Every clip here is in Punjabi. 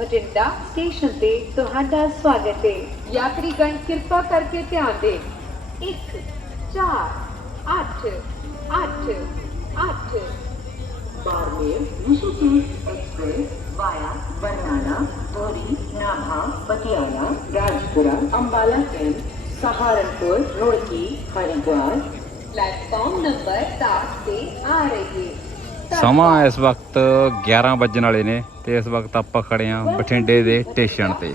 ਬਠਿੰਡਾ ਸਟੇਸ਼ਨ ਤੇ ਤੁਹਾਡਾ ਸਵਾਗਤ ਹੈ ਯਾਤਰੀਗਣ ਕਿਰਪਾ ਕਰਕੇ ਧਿਆਨ ਦੇਣ 1 4 8 8 8 Barmer Rishikesh express via Barnala Dhuri Nabha Patiala Rajpura Ambala cantt Saharanpur Roorkee Haridwar platform number 10 ਤੇ ਆ ਰਹੀ ਹੈ ਸਮਾਂ ਇਸ ਵਕਤ 11 ਵਜਣ ਵਾਲੇ ਨੇ ਤੇ ਇਸ ਵਕਤ ਆਪਾਂ ਖੜੇ ਆ ਬਠਿੰਡੇ ਦੇ ਸਟੇਸ਼ਨ ਤੇ।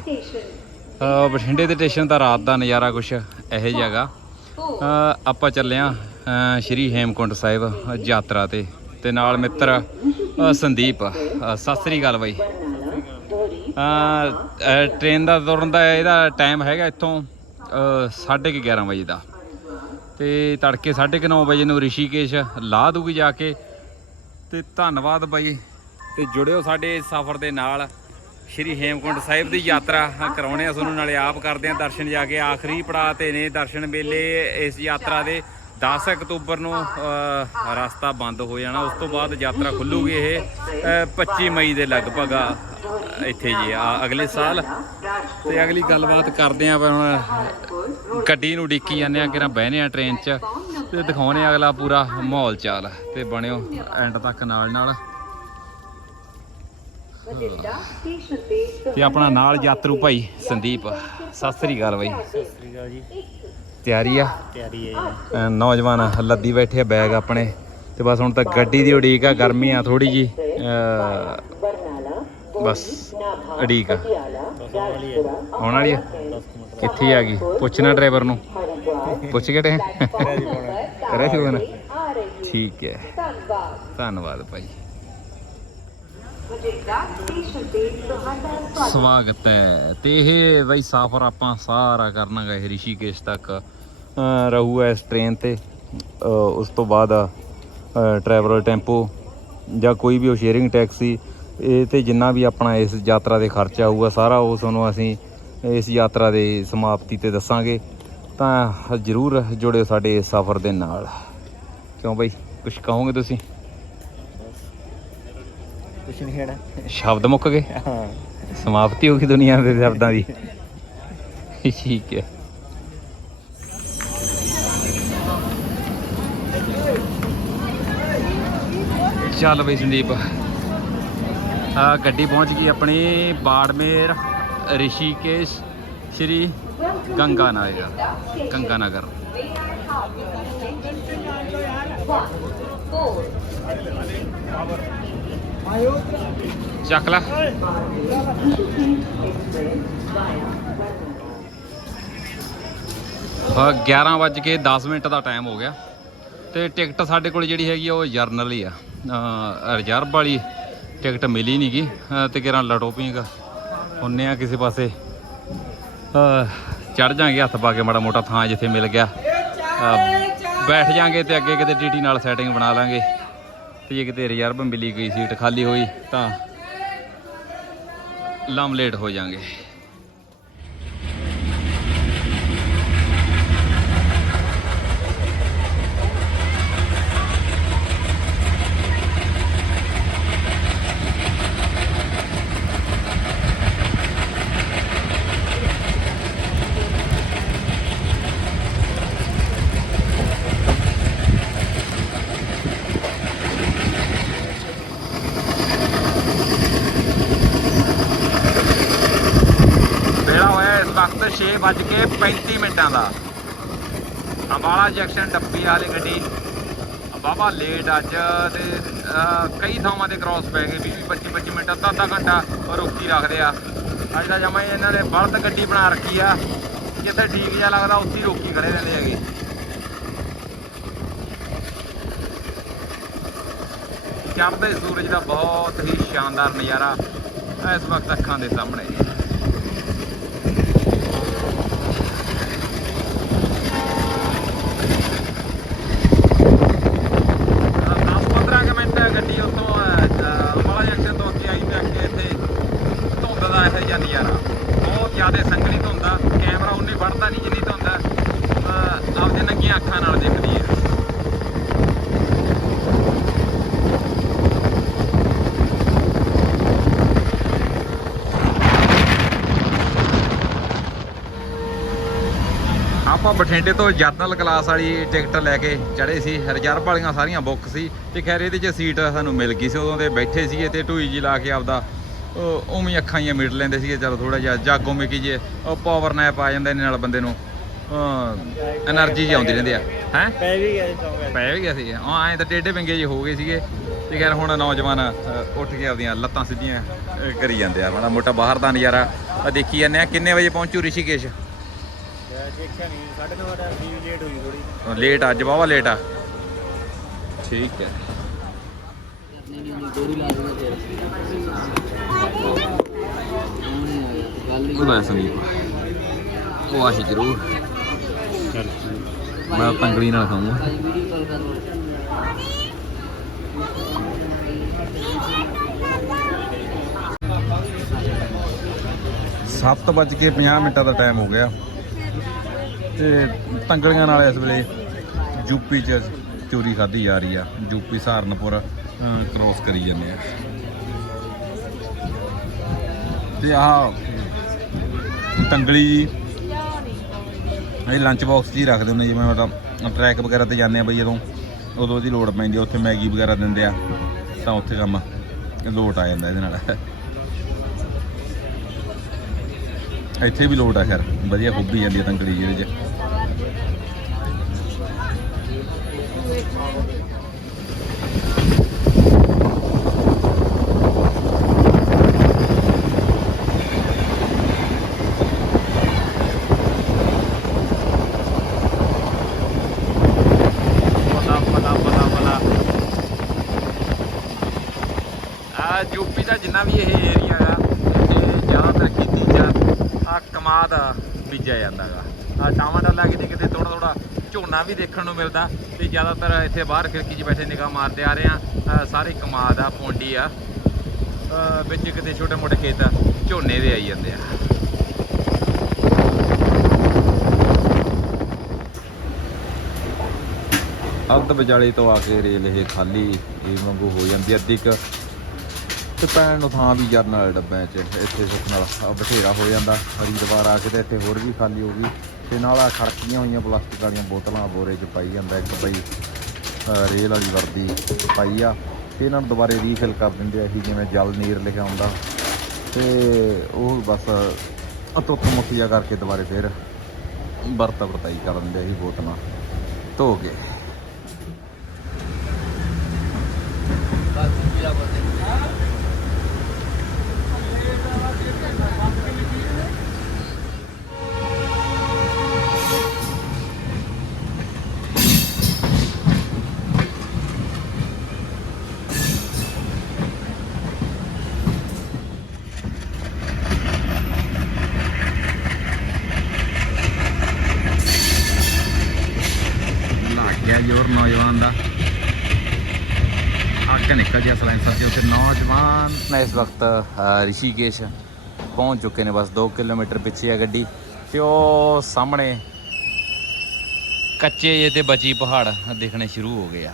ਬਠਿੰਡੇ ਦੇ ਸਟੇਸ਼ਨ ਦਾ ਰਾਤ ਦਾ ਨਜ਼ਾਰਾ ਕੁਛ ਇਹੋ ਜਿਹਾ ਹੈਗਾ। ਆਪਾਂ ਚੱਲੇ ਆ ਸ਼੍ਰੀ ਹੇਮਕੁੰਟ ਸਾਹਿਬ ਯਾਤਰਾ ਤੇ। ਤੇ ਨਾਲ ਮਿੱਤਰ ਸੰਦੀਪ ਸਤਿ ਸ੍ਰੀ ਅਕਾਲ ਬਾਈ। ਟ੍ਰੇਨ ਦਾ ਤੁਰਨ ਦਾ ਇਹਦਾ ਟਾਈਮ ਹੈਗਾ ਇੱਥੋਂ 11:30 ਵਜੇ ਦਾ। ਤੇ ਤੜਕੇ 9:30 ਵਜੇ ਨੂੰ ਰਿਸ਼ੀਕੇਸ਼ ਲਾ ਦੂਗੀ ਜਾ ਕੇ। ਤੇ ਧੰਨਵਾਦ ਬਾਈ। ਤੇ ਜੁੜਿਓ ਸਾਡੇ ਇਸ ਸਫ਼ਰ ਦੇ ਨਾਲ। ਸ਼੍ਰੀ ਹੇਮਕੁੰਟ ਸਾਹਿਬ ਦੀ ਯਾਤਰਾ ਕਰਾਉਣੇ ਆ ਤੁਹਾਨੂੰ ਨਾਲੇ ਆਪ ਕਰਦੇ ਆ ਦਰਸ਼ਨ ਜਾ ਕੇ। ਆਖਰੀ ਪੜਾਅ ਤੇ ਨੇ ਦਰਸ਼ਨ ਮੇਲੇ ਇਸ ਯਾਤਰਾ ਦੇ। 10 ਅਕਤੂਬਰ ਨੂੰ ਰਸਤਾ ਬੰਦ ਹੋ ਜਾਣਾ। ਉਸ ਤੋਂ ਬਾਅਦ ਯਾਤਰਾ ਖੁੱਲੂਗੀ ਇਹ ਅ, 25 ਮਈ ਦੇ ਲਗਭਗ। ਇੱਥੇ ਜੀ, ਆ ਅਗਲੇ ਸਾਲ ਤੇ ਅਗਲੀ ਗੱਲਬਾਤ ਕਰਦੇ ਆ ਹੁਣ। ਗੱਡੀ ਨੂੰ ਡਿੱਕੀ ਜਾਂਦੇ ਆ ਕਿਰਾ ਬਹਿਨੇ ਆ ਟ੍ਰੇਨ 'ਚ। ਤੇ ਦਿਖਾਉਣੇ ਆ ਅਗਲਾ ਪੂਰਾ ਮਾਹੌਲ ਚਾਲ। ਤੇ ਬਣਿਓ ਐਂਡ ਤੱਕ ਨਾਲ ਨਾਲ। ਤੇ ਆਪਣਾ ਨਾਲ ਯਾਤਰੂ ਭਾਈ ਸੰਦੀਪ। ਸਤਿ ਸ੍ਰੀ ਅਕਾਲ ਬਾਈ। ਸਤਿ ਸ੍ਰੀ ਅਕਾਲ ਜੀ ਤਿਆਰੀ ਆ? ਤਿਆਰੀ ਹੈ ਨੌਜਵਾਨ ਲੱਦੀ ਬੈਠੇ ਆ ਬੈਗ ਆਪਣੇ। ਤੇ ਬਸ ਹੁਣ ਤਾਂ ਗੱਡੀ ਦੀ ਉਡੀਕ ਆ, ਗਰਮੀ ਆ ਥੋੜੀ ਜੀ ਬਸ ਅੜੀਕ ਆ। ਆਉਣ ਵਾਲੀ ਆ? ਕਿੱਥੇ ਆ ਗਈ? ਪੁੱਛਣਾ ਡਰਾਈਵਰ ਨੂੰ। ਪੁੱਛ ਕੇ ਟੇ ਕਰਿਆ ਸੀ ਉਹਨਾਂ ਠੀਕ ਹੈ। ਧੰਨਵਾਦ ਭਾਈ। ਸਵਾਗਤ ਹੈ। ਤੇ ਇਹ ਬਈ ਸਫ਼ਰ ਆਪਾਂ ਸਾਰਾ ਕਰਨਾਗਾ ਇਹ ਰਿਸ਼ੀਕੇਸ਼ ਤੱਕ। ਰਹੂ ਰਹੂਗਾ ਇਸ ਟ੍ਰੇਨ ਤੇ। ਉਸ ਤੋਂ ਬਾਅਦ ਟਰੈਵਲਰ ਟੈਂਪੋ ਜਾਂ ਕੋਈ ਵੀ ਉਹ ਸ਼ੇਅਰਿੰਗ ਟੈਕਸੀ ਇਹ ਤੇ ਜਿੰਨਾ ਵੀ ਆਪਣਾ ਇਸ ਯਾਤਰਾ ਦੇ ਖਰਚਾ ਆਊਗਾ ਸਾਰਾ ਉਹ ਤੁਹਾਨੂੰ ਅਸੀਂ ਇਸ ਯਾਤਰਾ ਦੇ ਸਮਾਪਤੀ ਤੇ ਦੱਸਾਂਗੇ। ਤਾਂ ਜਰੂਰ ਜੁੜਿਓ ਸਾਡੇ ਇਸ ਸਫ਼ਰ ਦੇ ਨਾਲ। ਕਿਉਂ ਬਈ? ਕੁਝ ਕਹੋਗੇ ਤੁਸੀਂ? ਕੁਛ ਨਹੀਂ ਹੈਣਾ ਸ਼ਬਦ ਮੁੱਕ ਗਏ? ਹਾਂ। ਸਮਾਪਤੀ ਹੋ ਗਈ ਦੁਨੀਆ ਦੇ ਸ਼ਬਦਾਂ ਦੀ। ਠੀਕ ਹੈ। ਚੱਲ ਬਈ ਸੰਦੀਪ। ਗੱਡੀ ਪਹੁੰਚ ਗਈ ਆਪਣੀ ਬਾੜਮੇਰ, ਰਿਸ਼ੀਕੇਸ਼, ਸ਼੍ਰੀ ਗੰਗਾ ਨਗਰ ਗੰਗਾ ਨਗਰ ਚੱਕ ਲੈ। ਹਾਂ 11 ਵੱਜ ਕੇ 10 ਮਿੰਟ ਦਾ ਟਾਈਮ ਹੋ ਗਿਆ। ਤੇ ਟਿਕਟ ਸਾਡੇ ਕੋਲ ਜਿਹੜੀ ਹੈਗੀ ਆ, ਉਹ ਜਰਨਲ ਹੀ ਆ। ਰਿਜ਼ਰਵ ਵਾਲੀ। ਟਿਕਟ ਮਿਲੀ ਨਹੀਂ ਗੀ, ਅਹ ਤੇ ਕਿਰਾਂ ਲਟੋ ਪੀਂਗਾ। ਹੁੰਨੇ ਆ ਕਿਸੇ ਪਾਸੇ। ਚੜ ਜਾਾਂਗੇ ਹੱਥ ਪਾ ਕੇ ਮਾੜਾ ਮੋਟਾ ਥਾਂ ਜਿੱਥੇ ਮਿਲ ਗਿਆ। ਬੈਠ ਜਾਾਂਗੇ ਤੇ ਅੱਗੇ ਕਿਤੇ ਟੀਟੀ ਨਾਲ ਸੈਟਿੰਗ ਬਣਾ ਲਾਂਗੇ। ਤੇ ਜੇ ਕਿਤੇ ਰਿਜ਼ਰਵ ਮਿਲੀ ਗਈ ਸੀਟ ਖਾਲੀ ਹੋਈ ਤਾਂ ਲੰਮ ਲੇਟ ਹੋ ਜਾਾਂਗੇ ਵੇਲਾ ਹੋਇਆ ਇਸ ਵਕਤ 6:35 ਮਿੰਟਾਂ ਦਾ ਅੰਬਾਲਾ ਜੈਕਸ਼ਨ ਡੱਬੀ ਵਾਲੀ ਗੱਡੀ। ਬਾਬਾ ਲੇਟ ਅੱਜ ਤੇ ਕਈ ਥਾਵਾਂ ਤੇ ਕ੍ਰਾਸ ਪੈ ਗਏ 20 25 25 ਮਿੰਟ, ਅੱਧਾ ਅੱਧਾ ਘੰਟਾ ਰੋਕੀ ਰੱਖਦੇ ਆ। ਅੱਜ ਦਾ ਜਮਾ ਇਹਨਾਂ ਨੇ ਬਲਦ ਗੱਡੀ ਬਣਾ ਰੱਖੀ ਆ। ਜਿੱਥੇ ਠੀਕ ਜਿਹਾ ਲੱਗਦਾ, ਉੱਥੇ ਹੀ ਰੋਕੀ ਖੜੇ ਰਹਿੰਦੇ ਹੈਗੇ। ਚੜ੍ਹਦੇ ਸੂਰਜ ਦਾ ਬਹੁਤ ਹੀ ਸ਼ਾਨਦਾਰ ਨਜ਼ਾਰਾ ਇਸ ਵਕਤ ਅੱਖਾਂ ਦੇ ਸਾਹਮਣੇ ਹੈ ਦਸ 15 ਕੁ ਮਿੰਟ ਗੱਡੀ ਉੱਥੋਂ ਅੰਬਾਲਾ ਜੰਕਸ਼ਨ ਤੋਂ ਅੱਗੇ ਆਈ ਤੇ ਅੱਗੇ ਇੱਥੇ ਧੁੰਦ ਦਾ ਇਹੋ ਜਿਹਾ ਨਜ਼ਾਰਾ ਬਹੁਤ ਜ਼ਿਆਦਾ ਸੰਘਣੀ ਧੁੰਦ ਆ ਕੈਮਰਾ ਉਨੀ ਵੜਦਾ ਨਹੀਂ ਜਿੰਨੀ ਧੁੰਦ ਅਹ, ਆਪਦੇ ਨੰਗੀਆਂ ਅੱਖਾਂ ਨਾਲ ਦਿਖਦੀ ਹੈ ਆਪਾਂ ਬਠਿੰਡੇ ਤੋਂ ਜਰਨਲ ਕਲਾਸ ਵਾਲੀ ਟਿਕਟ ਲੈ ਕੇ ਚੜੇ ਸੀ। ਰਿਜ਼ਰਵ ਵਾਲੀਆਂ ਸਾਰੀਆਂ ਬੁੱਕ ਸੀ। ਤੇ ਖੈਰ ਇਹਦੇ 'ਚ ਸੀਟ ਸਾਨੂੰ ਮਿਲ ਗਈ ਸੀ। ਉਦੋਂ ਦੇ ਬੈਠੇ ਸੀਗੇ ਤੇ ਢੂਈ ਜੀ ਲਾ ਕੇ ਆਪਦਾ ਉਵੇਂ ਅੱਖਾਂ ਹੀ ਮਿਟ ਲੈਂਦੇ ਸੀਗੇ। ਚਲੋ ਥੋੜਾ ਜਿਹਾ ਜਾਗੋ ਮਿਕੀ ਜੇ ਉਹ ਪਾਵਰ ਨੈਪ ਆ ਜਾਂਦਾ ਇਹਦੇ ਨਾਲ ਬੰਦੇ ਨੂੰ। એનર્ਜੀ ਜੀ ਆਉਂਦੀ ਰਹਿੰਦੀ ਆ। ਹੈ? ਪੈ ਵੀ ਗਿਆ ਸੀ ਪੈ ਵੀ ਗਿਆ ਸੀ। ਹਾਂ ਐਂ ਤਾਂ ਟੇਡੇ ਵਿੰਗੇ ਜੇ ਹੋ ਗਏ ਸੀਗੇ। ਤੇ ਖੈਰ ਹੁਣ ਨੌਜਵਾਨ ਉੱਠ ਕੇ ਆਪਦੀਆਂ ਲੱਤਾਂ ਸਿੱਧੀਆਂ ਕਰੀ ਜਾਂਦੇ ਆ। ਮਾੜਾ ਮੋਟਾ ਬਾਹਰ ਦਾ ਨਜ਼ਾਰਾ ਦੇਖੀ ਜਾਂਦੇ ਆ। ਕਿੰਨੇ ਵਜੇ ਪਹੁੰਚੂ ਰਿਸ਼ੀਕੇਸ਼? ਦੇਖਿਆ ਨਹੀਂ 9:30 ਦਾ ਵੀ ਲੇਟ ਹੋਈ ਥੋੜੀ ਲੇਟ ਅੱਜ ਵਾਹਵਾ ਲੇਟ ਆ। ਠੀਕ ਹੈ। ਉਹਦਾ ਸੰਦੀਪ। ਉਹ ਆਹੀ ਜ਼ਰੂਰ। ਮੈਂ ਤੰਗੜੀ ਨਾਲ ਖਾਊਂਗਾ। ਸੱਤ ਵੱਜ ਕੇ 50 ਮਿੰਟਾਂ ਦਾ ਟਾਈਮ ਹੋ ਗਿਆ। ਤੇ ਤੰਗੜੀਆਂ ਨਾਲ ਇਸ ਵੇਲੇ ਯੂਪੀ ਚ ਚੋਰੀ ਖਾਧੀ ਜਾ ਰਹੀ ਆ। ਯੂਪੀ ਸਹਾਰਨਪੁਰ ਕ੍ਰੋਸ ਕਰੀ ਜਾਂਦੇ ਆ। ਤੇ ਆਹ ਤੰਗਲੀ ਜੀ, ਇਹ ਲੰਚ ਬਾਕਸ ਜੀ ਰੱਖਦੇ ਹੁੰਦੇ ਜਿਵੇਂ ਮਤਲਬ ਟਰੈਕ ਵਗੈਰਾ ਤੇ ਜਾਂਦੇ ਆ ਬਈ ਜਦੋਂ, ਉਦੋਂ ਦੀ ਲੋੜ ਪੈਂਦੀ ਆ, ਉੱਥੇ ਮੈਗੀ ਵਗੈਰਾ ਦਿੰਦੇ ਆ, ਤਾਂ ਉੱਥੇ ਕੰਮ ਲੋਟ ਆ ਜਾਂਦਾ ਇਹਦੇ ਨਾਲ। ਇੱਥੇ ਵੀ ਲੋਟ ਆ ਖੈਰ, ਵਧੀਆ ਖੁੱਬੀ ਜਾਂਦੀ ਆ ਤੰਗੜੀ ਜਿਹਦੇ 'ਚ। ਯੂਪੀ ਦਾ ਜਿੰਨਾ ਵੀ ਇਹ ਏਰੀਆ ਆ ਇਹ ਜ਼ਿਆਦਾਤਰ ਖੇਤੀ ਚ ਆ ਕਮਾਦ ਬੀਜਿਆ ਜਾਂਦਾਗਾ ਆ ਟਾਵਾਂ ਦਾ ਲੱਗ ਤੇ ਕਿਤੇ ਝੋਨਾ ਵੀ ਦੇਖਣ ਨੂੰ ਮਿਲਦਾ ਤੇ ਜ਼ਿਆਦਾਤਰ ਇੱਥੇ ਬਾਹਰ ਖਿੜਕੀ 'ਚ ਬੈਠੇ ਨਿਗਾਹ ਮਾਰਦੇ ਆ ਰਹੇ ਆ। ਸਾਰੇ ਕਮਾਦ ਆ, ਪੌਂਡੀ ਆ। ਵਿੱਚ ਕਿਤੇ ਛੋਟੇ ਮੋਟੇ ਖੇਤ ਝੋਨੇ ਦੇ ਆਈ ਜਾਂਦੇ ਆ। ਅੱਧ ਵਿਚਾਲੇ ਤੋਂ ਆ ਕੇ ਰੇਲ ਇਹ ਖਾਲੀ, ਇਹ ਵਾਂਗੂ ਹੋ ਜਾਂਦੀ ਅੱਧੀ ਕੁ। ਤੇ ਪੈਣ ਨੂੰ ਥਾਂ ਵੀ ਜਰਨ ਵਾਲੇ ਡੱਬਿਆਂ 'ਚ, ਇੱਥੇ ਸੁੱਖ ਨਾਲ ਆਹ ਬਥੇਰਾ ਹੋ ਜਾਂਦਾ। ਹਰੀਦਵਾਰ ਆ ਕੇ ਤੇ ਇੱਥੇ ਹੋਰ ਵੀ ਖਾਲੀ ਹੋ ਗਈ। ਤੇ ਨਾਲ ਆ ਖੜਕੀਆਂ ਹੋਈਆਂ ਪਲਾਸਟਿਕ ਵਾਲੀਆਂ ਬੋਤਲਾਂ ਬੋਰੇ 'ਚ ਪਾਈ ਜਾਂਦਾ, ਇੱਕ ਬਈ ਰੇਲ ਵਾਲੀ ਵਰਦੀ ਪਾਈ ਆ। ਤੇ ਇਹਨਾਂ ਨੂੰ ਦੁਬਾਰੇ ਰੀਫਿਲ ਕਰ ਦਿੰਦੇ ਆ ਇਹੀ ਜਿਵੇਂ ਜਲ ਨੀਰ ਲਿਖਿਆ ਹੁੰਦਾ। ਤੇ ਉਹ ਬਸ ਅਤੁੱਤ ਮੁੱਠੀਆ ਕਰਕੇ ਦੁਬਾਰੇ ਫਿਰ ਵਰਤ ਵਰਤਾਈ ਕਰ ਦਿੰਦੇ ਆ ਇਹ ਬੋਤਲਾਂ। ਧੋ ਕੇ। ਲੱਗ ਗਿਆ ਜ਼ੋਰ ਨੌਜਵਾਨ ਦਾ ਅੱਗ ਨਿਕਲ ਗਿਆ ਸਲੈਂਸਰ ਦੇ ਉੱਤੇ ਨੌਜਵਾਨ ਨਾ ਇਸ ਵਕਤ ਰਿਸ਼ੀਕੇਸ਼ ਪਹੁੰਚ ਚੁੱਕੇ ਨੇ ਬਸ 2 ਕਿਲੋਮੀਟਰ ਪਿੱਛੇ ਆ ਗੱਡੀ ਤੇ ਉਹ ਸਾਹਮਣੇ ਕੱਚੇ ਜੇ ਤੇ ਬਚੀ ਪਹਾੜ ਦਿਖਣੇ ਸ਼ੁਰੂ ਹੋ ਗਏ ਆ।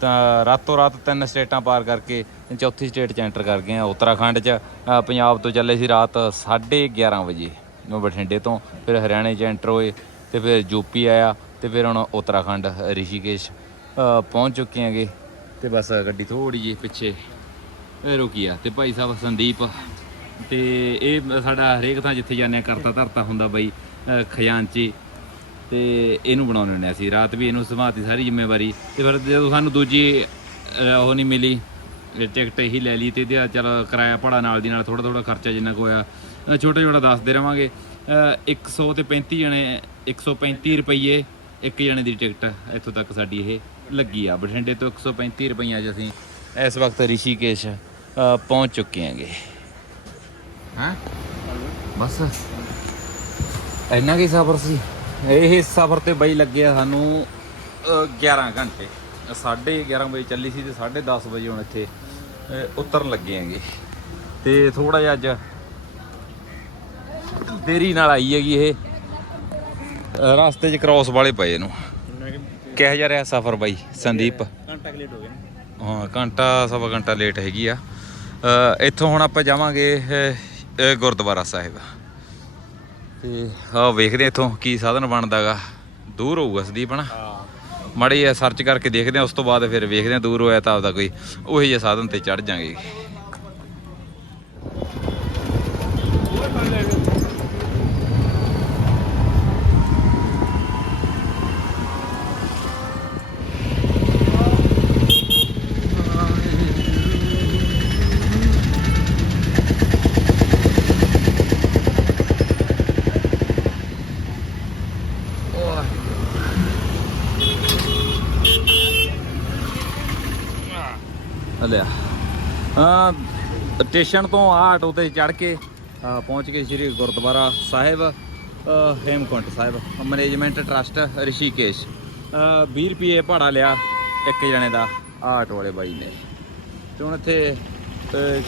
ਤਾਂ ਰਾਤੋਂ ਰਾਤ ਤਿੰਨ ਸਟੇਟਾਂ ਪਾਰ ਕਰਕੇ ਚੌਥੀ ਸਟੇਟ ਚ ਐਂਟਰ ਕਰ ਗਏ ਆ। ਉੱਤਰਾਖੰਡ ਚ ਪੰਜਾਬ ਤੋਂ ਚੱਲੇ ਸੀ ਰਾਤ 11:30 ਵਜੇ ਬਠਿੰਡੇ ਤੋਂ, ਫਿਰ ਹਰਿਆਣੇ ਚ ਐਂਟਰ ਹੋਏ ਤੇ ਫਿਰ ਯੂਪੀ ਆਇਆ ਤੇ ਫਿਰ ਹੁਣ ਉੱਤਰਾਖੰਡ ਰਿਸ਼ੀਕੇਸ਼ ਪਹੁੰਚ ਚੁੱਕੇ ਆਂਗੇ ਤੇ ਬਸ ਗੱਡੀ ਥੋੜੀ ਜਿਹੀ ਪਿੱਛੇ ਇਹ ਰੁਕੀ ਆ ਤੇ ਭਾਈ ਸਾਹਿਬ ਸੰਦੀਪ ਤੇ ਇਹ ਸਾਡਾ ਹਰੇਕ ਥਾਂ ਜਿੱਥੇ ਜਾਂਦੇ ਆ ਕਰਤਾ ਧਰਤਾ ਹੁੰਦਾ ਬਾਈ ਖਜ਼ਾਨਚੀ ਤੇ ਇਹਨੂੰ ਬਣਾਉਣੇ ਹੁੰਦੇ ਅਸੀਂ। ਰਾਤ ਵੀ ਇਹਨੂੰ ਸੰਭਾਲਤੀ ਸਾਰੀ ਜ਼ਿੰਮੇਵਾਰੀ। ਤੇ ਫਿਰ ਜਦੋਂ ਸਾਨੂੰ ਦੂਜੀ ਉਹ ਨਹੀਂ ਮਿਲੀ ਟਿਕਟ ਹੀ ਲੈ ਲਈ ਤੇ ਇਹਦਾ ਚਲ ਕਿਰਾਇਆ ਭਾੜਾ ਨਾਲ ਦੀ ਨਾਲ ਥੋੜਾ ਥੋੜਾ ਖਰਚਾ ਜਿੰਨਾ ਕੁ ਹੋਇਆ ਛੋਟਾ ਛੋਟਾ ਦੱਸਦੇ ਰਵਾਂਗੇ। ਅਹ, 100 ਤੇ 35 ਜਣੇ 135 ਰੁਪਏ ਇੱਕ ਜਣੇ ਦੀ ਟਿਕਟ ਇੱਥੋਂ ਤੱਕ ਸਾਡੀ ਇਹ ਲੱਗੀ ਆ। ਬਠਿੰਡੇ ਤੋਂ 135 ਰੁਪਈਆ 'ਚ ਅਸੀਂ ਇਸ ਵਕਤ ਰਿਸ਼ੀਕੇਸ਼ ਪਹੁੰਚ ਚੁੱਕੇ ਆਂਗੇ ਹਾਂ? ਬਸ। ਇੰਨਾ ਕੀ ਸਫ਼ਰ ਸੀ? ਇਹ ਸਫ਼ਰ ਤੇ ਬਈ ਲੱਗਿਆ ਸਾਨੂੰ ਅ, 11 ਘੰਟੇ। 11:30 ਵਜੇ ਚੱਲੀ ਸੀ ਤੇ 10:30 ਵਜੇ ਹੁਣ ਇੱਥੇ ਉਤਰਨ ਲੱਗੇ ਆਂਗੇ ਤੇ ਥੋੜਾ ਜਿਹਾ ਅੱਜ ਦੇਰੀ ਨਾਲ ਆਈ ਹੈਗੀ ਇਹ। ਰਸਤੇ 'ਚ ਕ੍ਰਾਸ ਵਾਲੇ ਪਏ ਇਹਨੂੰ। ਕਿਹੋ ਜਿਹਾ ਰਿਹਾ ਸਫ਼ਰ ਬਾਈ ਸੰਦੀਪ? ਘੰਟਾ ਲੇਟ ਹੋ ਗਿਆ। ਹਾਂ, ਘੰਟਾ, ਸਵਾ ਘੰਟਾ ਲੇਟ ਹੈਗੀ ਆ। ਇੱਥੋਂ ਹੁਣ ਆਪਾਂ ਜਾਵਾਂਗੇ ਗੁਰਦੁਆਰਾ ਸਾਹਿਬ। ਤੇ ਆ ਵੇਖਦੇ ਹਾਂ ਇੱਥੋਂ ਕੀ ਸਾਧਨ ਬਣਦਾਗਾ। ਦੂਰ ਹੋਊਗਾ ਸਦੀਪ, ਹਨਾ? ਹਾਂ ਮਾੜੀ ਜਿਹਾ ਸਰਚ ਕਰਕੇ ਦੇਖਦੇ ਹਾਂ, ਉਸ ਤੋਂ ਬਾਅਦ ਫਿਰ ਵੇਖਦੇ ਹਾਂ, ਦੂਰ ਹੋਇਆ ਤਾਂ ਆਪਦਾ ਕੋਈ ਉਹੀ ਜਿਹਾ ਸਾਧਨ ਤੇ ਚੜ ਜਾਾਂਗੇ। ਲਿਆ ਹਾਂ ਸਟੇਸ਼ਨ ਤੋਂ ਆ ਆਟੋ ਤੇ ਚੜ ਕੇ ਪਹੁੰਚ ਗਏ ਸ੍ਰੀ ਗੁਰਦੁਆਰਾ ਸਾਹਿਬ ਹੇਮਕੁੰਟ ਸਾਹਿਬ ਮੈਨੇਜਮੈਂਟ ਟਰਸਟ ਰਿਸ਼ੀਕੇਸ਼। ਅ, 20 ਰੁਪਏ ਭਾੜਾ ਲਿਆ ਇੱਕ ਜਣੇ ਦਾ ਆਟੋ ਵਾਲੇ ਬਾਈ ਨੇ। ਤੇ ਹੁਣ ਇੱਥੇ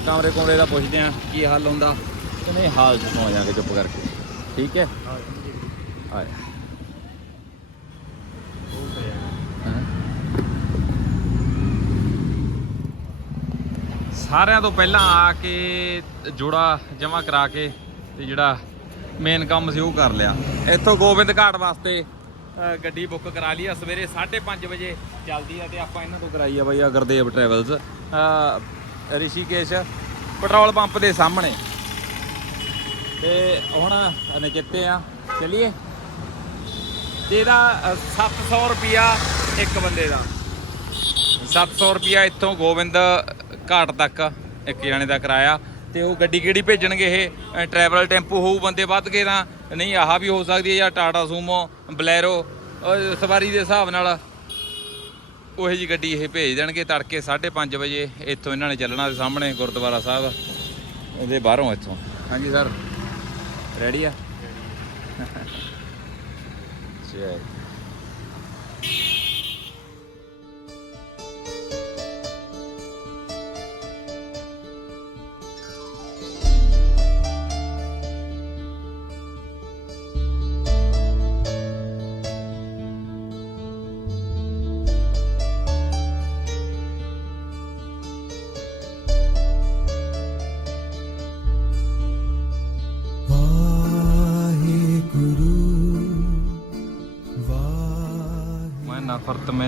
ਕਮਰੇ ਕਮਰੇ ਦਾ ਪੁੱਛਦੇ ਆ ਕੀ ਹੱਲ ਹੁੰਦਾ ਤੇ ਨਹੀਂ ਹਾਲ ਚ ਸੌ ਜਾਾਂਗੇ ਚੁੱਪ ਕਰਕੇ। ਠੀਕ ਹੈ? ਆਇਆ ਸਾਰਿਆਂ ਤੋਂ ਪਹਿਲਾਂ ਆ ਕੇ ਜੋੜਾ ਜਮਾ ਕਰਾ ਕੇ ਤੇ ਜਿਹੜਾ ਮੇਨ ਕੰਮ ਸੀ ਉਹ ਕਰ ਲਿਆ। ਇੱਥੋਂ ਗੋਬਿੰਦ ਘਾਟ ਵਾਸਤੇ ਗੱਡੀ ਬੁੱਕ ਕਰਾ ਲਈ ਆ ਸਵੇਰੇ 5:30 ਵਜੇ ਚੱਲਦੀ ਆ ਤੇ ਆਪਾਂ ਇਹਨਾਂ ਤੋਂ ਕਰਾਈ ਆ ਬਾਈ ਆ Gurdev travels Rishikesh petrol pump ਦੇ ਸਾਹਮਣੇ। ਤੇ ਹੁਣ ਨਚਿੱਤੇ ਆ ਚਲਿਏ। ਤੇ ਇਹਦਾ ਅ, 700 ਰੁਪਿਆ ਇੱਕ ਬੰਦੇ ਦਾ। 700 ਰੁਪਿਆ ਇੱਥੋਂ ਗੋਬਿੰਦ ਘਾਟ ਤੱਕ ਇੱਕ ਜਣੇ ਦਾ ਕਿਰਾਇਆ ਤੇ ਉਹ ਗੱਡੀ ਕਿਹੜੀ ਭੇਜਣਗੇ ਇਹ? ਟਰੈਵਲ ਟੈਂਪੂ ਹੋਊ ਬੰਦੇ ਵੱਧ ਕੇ ਤਾਂ ਨਹੀਂ ਆਹ ਵੀ ਹੋ ਸਕਦੀ ਹੈ ਜਾਂ ਟਾਟਾ ਸੂਮੋ ਬਲੈਰੋ ਸਵਾਰੀ ਦੇ ਹਿਸਾਬ ਨਾਲ ਉਹੇ ਜੀ ਗੱਡੀ ਇਹ ਭੇਜ ਦੇਣਗੇ ਤੜਕੇ 5:30 ਵਜੇ ਇੱਥੋਂ ਇਹਨਾਂ ਨੇ ਚੱਲਣਾ ਸਾਹਮਣੇ ਗੁਰਦੁਆਰਾ ਸਾਹਿਬ। ਇਹਦੇ ਬਾਹਰੋਂ ਇੱਥੋਂ। ਹਾਂਜੀ ਸਰ। ਰੈਡੀ ਆ। ਚਲ।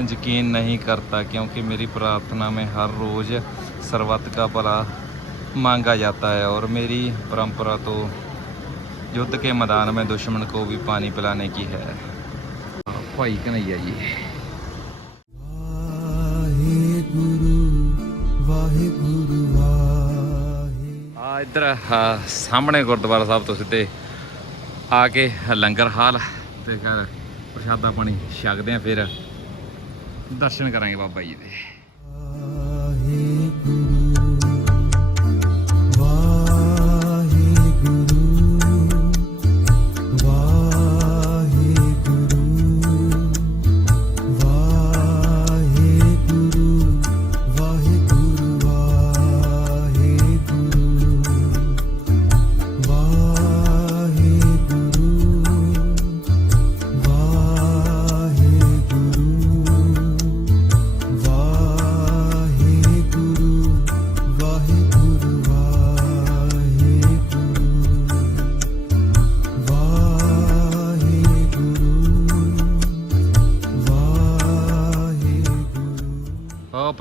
यकीन नहीं करता क्योंकि मेरी प्रार्थना में हर रोज सर्वत का भला मांगा जाता है और मेरी परंपरा तो युद्ध के मैदान में दुश्मन को भी पानी पिलाने की है भाई कन्हैया जी ਵਾਹਿਗੁਰੂ ਵਾਹਿਗੁਰੂ ਵਾਹਿ ਆ ਇੱਧਰ ਆ, ਸਾਹਮਣੇ ਗੁਰਦੁਆਰਾ ਸਾਹਿਬ ਤੋਂ ਸਿੱਧੇ ਆ ਕੇ ਲੰਗਰ ਹਾਲ ਤੇ ਘਰ ਪ੍ਰਸ਼ਾਦਾ ਪਾਣੀ ਛਕਦੇ ਆ ਫਿਰ ਦਰਸ਼ਨ ਕਰਾਂਗੇ ਬਾਬਾ ਜੀ ਦੇ।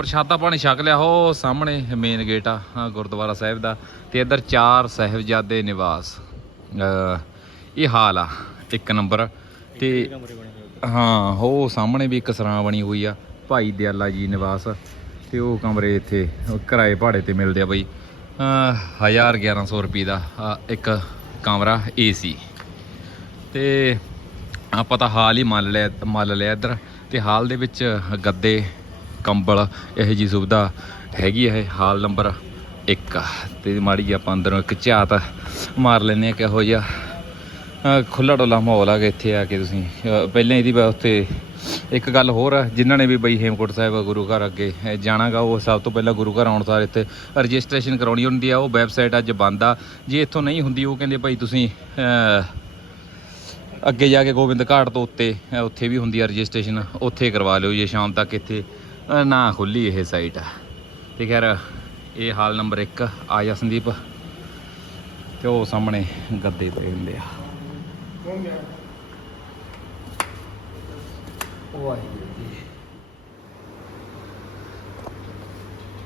ਪ੍ਰਸ਼ਾਦਾ ਪਾਣੀ ਛਕ ਲਿਆ, ਹੋ ਸਾਹਮਣੇ ਮੇਨ ਗੇਟ ਆ ਹਾਂ ਗੁਰਦੁਆਰਾ ਸਾਹਿਬ ਦਾ ਤੇ ਇੱਧਰ ਚਾਰ ਸਾਹਿਬਜ਼ਾਦੇ ਨਿਵਾਸ। ਇਹ ਹਾਲ ਆ, ਇੱਕ ਨੰਬਰ। ਤੇ ਹਾਂ ਉਹ ਸਾਹਮਣੇ ਵੀ ਇੱਕ ਸਰਾਂ ਬਣੀ ਹੋਈ ਆ, ਭਾਈ ਦਿਆਲਾ ਜੀ ਨਿਵਾਸ। ਤੇ ਉਹ ਕਮਰੇ ਇੱਥੇ ਕਿਰਾਏ ਭਾੜੇ ਤੇ ਮਿਲਦੇ ਆ ਬਈ। ਅਹ 1000 1100 ਰੁਪਏ ਦਾ ਇੱਕ ਕਮਰਾ ਏਸੀ ਤੇ ਆਪਾਂ ਤਾਂ ਹਾਲ ਹੀ ਮੰਨ ਲਿਆ ਮੰਨ ਲਿਆ ਇੱਧਰ। ਤੇ ਹਾਲ ਦੇ ਵਿੱਚ ਗੱਦੇ ਕੰਬਲ ਇਹੋ ਜੀ ਸੁਵਿਧਾ ਹੈਗੀ ਹੈ ਹਾਲ ਨੰਬਰ 1 ਤੇ ਮਾੜੀ ਜਿਹੀ ਆਪਾਂ ਅੰਦਰੋਂ ਇੱਕ ਝਾਤ ਮਾਰ ਲੈਨੇ ਆ ਕਿਹੋ ਜਿਹਾ। ਅ, ਖੁੱਲਾ ਡੋਲਾ ਮਾਹੌਲ ਆ ਕਿ ਇੱਥੇ ਆ ਕੇ ਤੁਸੀਂ। ਪਹਿਲਾਂ ਇਹਦੀ ਉੱਥੇ ਇੱਕ ਗੱਲ ਹੋਰ ਆ ਜਿਨ੍ਹਾਂ ਨੇ ਵੀ ਬਈ ਹੇਮਕੋਟ ਸਾਹਿਬ ਗੁਰੂ ਘਰ ਅੱਗੇ ਅ, ਜਾਣਾਗਾ ਉਹ ਸਭ ਤੋਂ ਪਹਿਲਾਂ ਗੁਰੂ ਘਰ ਆਉਣ ਸਾਰ ਇੱਥੇ ਰਜਿਸਟ੍ਰੇਸ਼ਨ ਕਰਾਉਣੀ ਹੁੰਦੀ ਆ ਉਹ ਵੈਬਸਾਈਟ ਅੱਜ ਬੰਦ ਆ। ਜੇ ਇੱਥੋਂ ਨਹੀਂ ਹੁੰਦੀ ਉਹ ਕਹਿੰਦੇ ਭਾਈ ਤੁਸੀਂ ਅੱਗੇ ਜਾ ਕੇ ਗੋਬਿੰਦ ਘਾਟ ਤੋਂ ਉੱਤੇ ਉੱਥੇ ਵੀ ਹੁੰਦੀ ਆ ਰਜਿਸਟ੍ਰੇਸ਼ਨ ਉੱਥੇ ਕਰਵਾ ਲਿਓ ਜੇ ਸ਼ਾਮ ਤੱਕ ਇੱਥੇ ਨਾ ਖੁੱਲੀ ਇਹ ਸਾਈਟ ਤੇ ਖੈਰ, ਇਹ ਹਾਲ ਨੰਬਰ 1 ਆ ਜਾ ਸੰਦੀਪ। ਤੇ ਉਹ ਸਾਹਮਣੇ ਗੱਦੇ ਪਏ ਹੁੰਦੇ ਆ।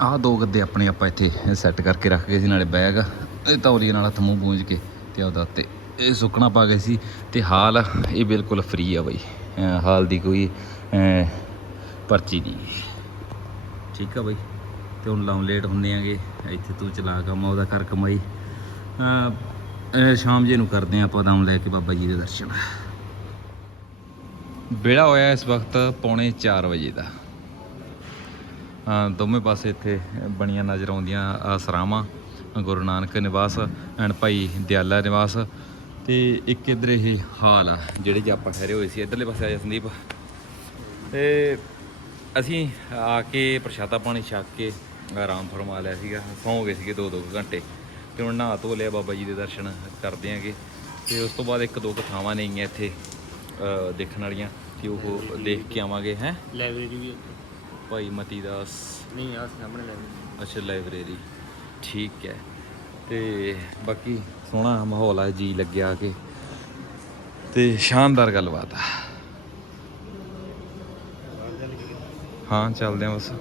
ਆਹ ਦੋ ਗੱਦੇ ਆਪਣੇ ਆਪਾਂ ਇੱਥੇ ਸੈੱਟ ਕਰਕੇ ਰੱਖ ਗਏ ਸੀ, ਨਾਲੇ ਬੈਗ ਇਹ ਤੌਲੀਏ ਨਾਲ ਹੱਥ ਮੂੰਹ ਪੂੰਝ ਕੇ ਤੇ ਉਹਦਾ ਤੇ ਇਹ ਸੁੱਕਣਾ ਪਾ ਗਏ ਸੀ। ਤੇ ਹਾਲ ਇਹ ਬਿਲਕੁਲ ਫ੍ਰੀ ਆ ਬਈ। ਹਾਲ ਦੀ ਕੋਈ ਪਰਚੀ ਨਹੀਂ। ਠੀਕ ਆ ਬਾਈ? ਤੇ ਹੁਣ ਲਾਉਂ ਲੇਟ ਹੁੰਨੇ ਆਗੇ। ਇੱਥੇ ਤੂੰ ਚਲਾ ਕੰਮ, ਉਹਦਾ ਕਰ ਕਮਾਈ। ਸ਼ਾਮ ਜੇ ਨੂੰ ਕਰਦੇ ਆ ਆਪਾਂ ਲਾਉਂ ਲੈ ਕੇ ਬਾਬਾ ਜੀ ਦੇ ਦਰਸ਼ਨ। ਵੇਲਾ ਹੋਇਆ ਇਸ ਵਕਤ ਪੌਣੇ 4 ਵਜੇ ਦਾ। ਦੋਵੇਂ ਪਾਸੇ ਇੱਥੇ ਬਣੀਆਂ ਨਜ਼ਰ ਆਉਂਦੀਆਂ ਸਰਾਵਾਂ। ਗੁਰੂ ਨਾਨਕ ਨਿਵਾਸ ਐਂਡ ਭਾਈ ਦਿਆਲਾ ਨਿਵਾਸ। ਤੇ ਇੱਕ ਇਧਰ ਇਹ ਹਾਲ ਆ, ਜਿਹੜੇ 'ਚ ਆਪਾਂ ਠਹਿਰੇ ਹੋਏ ਸੀ। ਇਧਰਲੇ ਪਾਸੇ ਆਇਆ ਸੰਦੀਪ। ਤੇ ਅਸੀਂ ਆ ਕੇ ਪ੍ਰਸ਼ਾਦਾ ਪਾਣੀ ਛਕ ਕੇ ਆਰਾਮ ਫਰਮਾ ਲਿਆ ਸੀਗਾ ਸੌਂ ਗਏ ਸੀਗੇ ਦੋ ਦੋ ਕੁ ਘੰਟੇ। ਤੇ ਹੁਣ ਨਹਾ ਧੋ ਲਿਆ ਬਾਬਾ ਜੀ ਦੇ ਦਰਸ਼ਨ ਕਰਦੇ ਆਂਗੇ। ਤੇ ਉਸ ਤੋਂ ਬਾਅਦ ਇੱਕ ਦੋ ਕੁ ਥਾਵਾਂ ਨੇਗੀਆਂ ਇੱਥੇ ਦੇਖਣ ਵਾਲੀਆਂ ਕਿ ਉਹ ਦੇਖ ਕੇ ਆਵਾਂਗੇ ਹੈ? ਲਾਇਬ੍ਰੇਰੀ ਵੀ ਉੱਥੇ। ਭਾਈ ਮਤੀ ਦਾਸ ਨਹੀਂ ਆ ਸਾਹਮਣੇ ਲਾਇਬ੍ਰੇਰੀ ਅੱਛਾ ਲਾਇਬ੍ਰੇਰੀ। ਠੀਕ ਹੈ। ਤੇ ਬਾਕੀ ਸੋਹਣਾ ਮਾਹੌਲ ਆ ਜੀ ਲੱਗਿਆ ਕੇ। ਤੇ ਸ਼ਾਨਦਾਰ ਗੱਲਬਾਤ ਆ। ਹਾਂ ਚੱਲਦੇ ਆ ਬਸ।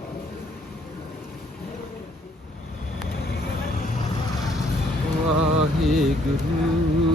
ਵਾਹਿਗੁਰੂ।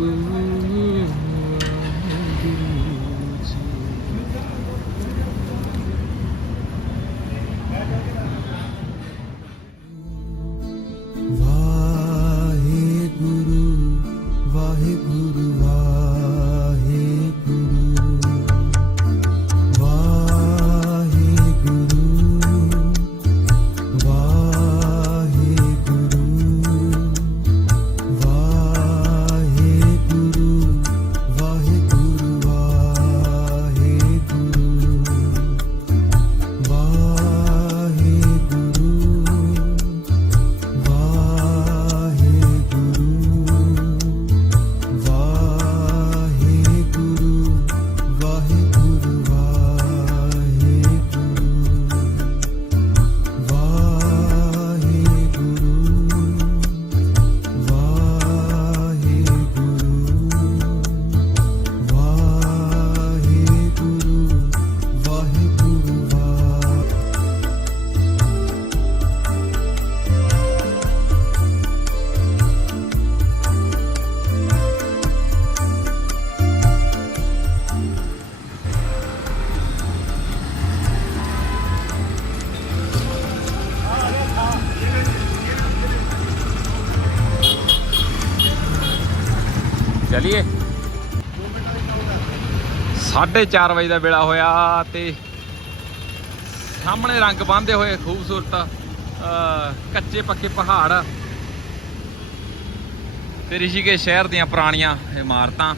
4:30 ਵਜੇ ਦਾ ਵੇਲਾ ਹੋਇਆ ਤੇ ਸਾਹਮਣੇ ਰੰਗ ਬੰਨਦੇ ਹੋਏ ਖੂਬਸੂਰਤ ਕੱਚੇ ਪੱਕੇ ਪਹਾੜ ਤੇ ਰਿਸ਼ੀਕੇਸ਼ ਸ਼ਹਿਰ ਦੀਆਂ ਪੁਰਾਣੀਆਂ ਇਮਾਰਤਾਂ।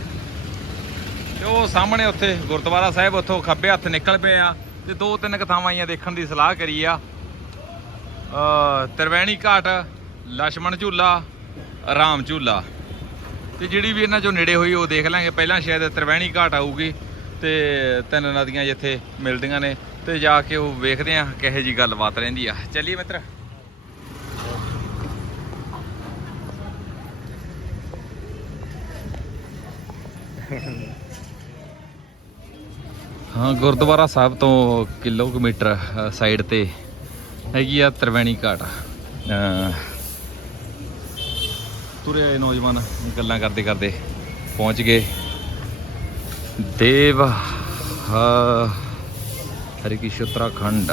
ਤੇ ਉਹ ਸਾਹਮਣੇ ਉੱਥੇ ਗੁਰਦੁਆਰਾ ਸਾਹਿਬ ਉੱਥੋਂ ਖੱਬੇ ਹੱਥ ਨਿਕਲ ਪਏ ਆ ਤੇ ਦੋ ਤਿੰਨ ਕਥਾਵਾਂ ਆਈਆਂ ਦੇਖਣ ਦੀ ਸਲਾਹ ਕਰੀ ਆ। ਤਰਵੈਣੀ ਘਾਟ, ਲਛਮਣ ਝੂਲਾ, ਰਾਮ ਝੂਲਾ। ਤੇ ਜਿਹੜੀ ਵੀ ਇਹਨਾਂ ਚੋਂ ਨੇੜੇ ਹੋਈ ਉਹ ਦੇਖ ਲਾਂਗੇ। ਪਹਿਲਾਂ ਸ਼ਾਇਦ ਤਰਵੈਣੀ ਘਾਟ ਆਊਗੀ। ਤੇ ਤਿੰਨ ਨਦੀਆਂ ਜਿੱਥੇ ਮਿਲਦੀਆਂ ਨੇ ਤੇ ਜਾ ਕੇ ਉਹ ਵੇਖਦੇ ਆ ਕਿਹੋ ਜੀ ਗੱਲਬਾਤ ਰਹਿੰਦੀ ਆ। ਚੱਲੀਏ ਮਿੱਤਰ। ਹਾਂ, ਗੁਰਦੁਆਰਾ ਸਾਹਿਬ ਤੋਂ ਕਿਲੋਮੀਟਰ ਸਾਈਡ ਤੇ ਹੈਗੀ ਆ ਤਰਵੈਣੀ ਘਾਟ। ਤੁਰੇ ਨੌਜਵਾਨ ਗੱਲਾਂ ਕਰਦੇ ਕਰਦੇ ਪਹੁੰਚ ਗਏ। ਦੇਵ ਹ- ਹਰਿਕ੍ਰਿਸ਼ਨ ਉੱਤਰਾਖੰਡ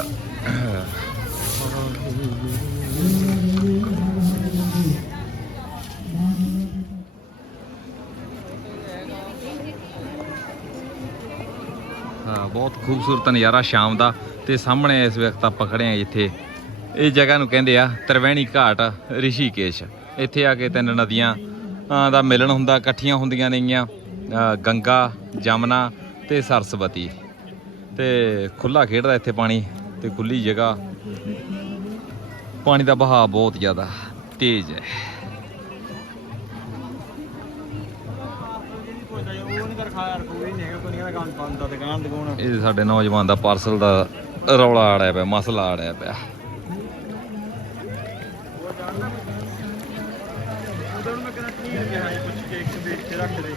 ਹਾਂ ਬਹੁਤ ਖੂਬਸੂਰਤ ਨਜ਼ਾਰਾ ਸ਼ਾਮ ਦਾ ਤੇ ਸਾਹਮਣੇ ਇਸ ਵਕਤ ਆਪਾਂ ਖੜੇ ਆ ਜਿੱਥੇ ਇਹ ਜਗ੍ਹਾ ਨੂੰ ਕਹਿੰਦੇ ਆ ਤਰਵੈਣੀ ਘਾਟ ਰਿਸ਼ੀਕੇਸ਼ ਇੱਥੇ ਆ ਕੇ ਤਿੰਨ ਨਦੀਆਂ ਦਾ ਮਿਲਣ ਹੁੰਦਾ ਇਕੱਠੀਆਂ ਹੁੰਦੀਆਂ ਨੇਗੀਆਂ ਗੰਗਾ ਜਮਨਾ ਤੇ ਸਰਸਵਤੀ। ਤੇ ਖੁੱਲਾ ਖੇਡਦਾ ਇੱਥੇ ਪਾਣੀ ਤੇ ਖੁੱਲੀ ਜਗ੍ਹਾ। ਪਾਣੀ ਦਾ ਵਹਾਅ ਬਹੁਤ ਜ਼ਿਆਦਾ, ਤੇਜ਼ ਹੈ। ਇਹ ਸਾਡੇ ਨੌਜਵਾਨ ਦਾ ਪਾਰਸਲ ਦਾ ਰੌਲਾ ਆੜਿਆ ਪਿਆ, ਮਸਲਾ ਆੜਿਆ ਪਿਆ। ਉਦੋਂ ਮੈਂ ਕਹਿੰਦਾ ਕੀ ਕਿਹਾ ਪੁੱਛ ਕੇ ਇੱਕ ਦੇਖ ਕੇ ਰੱਖ ਦੇ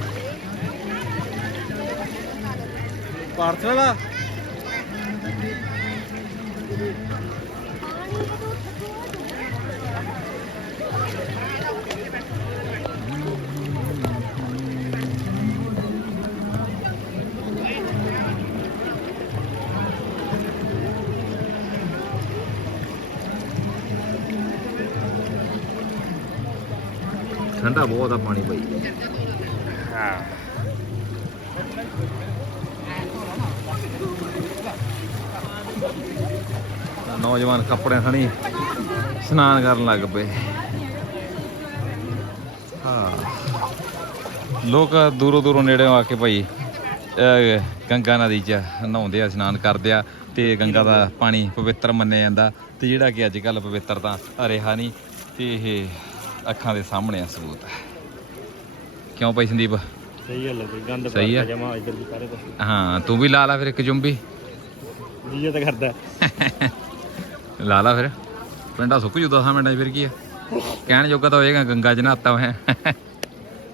ਪਾਰਸਲ ਵਾਲਾ ਠੰਡਾ ਬਹੁਤ ਆ ਪਾਣੀ ਭਾਈ ਨੌਜਵਾਨ ਕੱਪੜਿਆਂ ਸਣੀ ਇਸ਼ਨਾਨ ਕਰਨ ਲੱਗ ਪਏ। ਹਾਂ। ਲੋਕ ਦੂਰੋਂ ਦੂਰੋਂ ਨੇੜਿਓਂ ਆ ਕੇ ਭਾਈ ਗੰਗਾ ਨਦੀ 'ਚ ਨਹਾਉਂਦੇ ਆ ਇਸ਼ਨਾਨ ਕਰਦੇ ਆ ਤੇ ਗੰਗਾ ਦਾ ਪਾਣੀ ਪਵਿੱਤਰ ਮੰਨਿਆ ਜਾਂਦਾ ਤੇ ਜਿਹੜਾ ਕਿ ਅੱਜ ਕੱਲ ਪਵਿੱਤਰ ਤਾਂ ਰਿਹਾ ਨਹੀਂ ਤੇ ਇਹ ਅੱਖਾਂ ਦੇ ਸਾਹਮਣੇ ਆ ਸਬੂਤ। ਕਿਉਂ ਭਾਈ ਸੰਦੀਪ? ਸਹੀ ਗੱਲ ਹੈ ਗੰਦ ਸਹੀ। ਜਮਾ ਇੱਧਰ ਵੀ ਸਾਰੇ ਹਾਂ ਤੂੰ ਵੀ ਲਾ ਲਾ ਫਿਰ ਇੱਕ ਜੁੰਬੀ। ਜੀ ਤਾਂ ਕਰਦਾ। ਲਾ ਲਾ ਫਿਰ ਪਿੰਡਾ ਸੁੱਕ ਜੂ 10 ਮਿੰਟਾਂ 'ਚ ਫਿਰ ਕੀ ਆ ਕਹਿਣ ਜੋਗਾ ਤਾਂ ਹੋਏਗਾ ਗੰਗਾ 'ਚ ਨਹਾਤਾ ਹੋਇਆ